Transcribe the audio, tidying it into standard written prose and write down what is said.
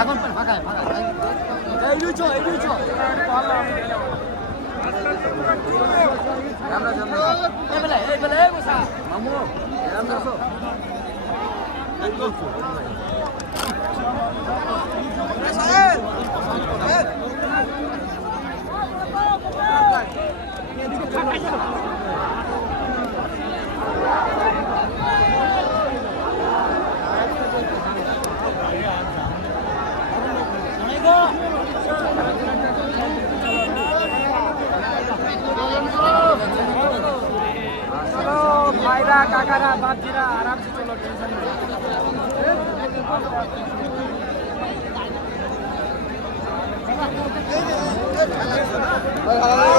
এখন ফাঁকায় ফাঁকায় এই লুচো আমরা জন্য এই বেলা এই বসা মামু আমরা আসো भाईरा काकारा बापजीरा आराम से चलो टेंशन नहीं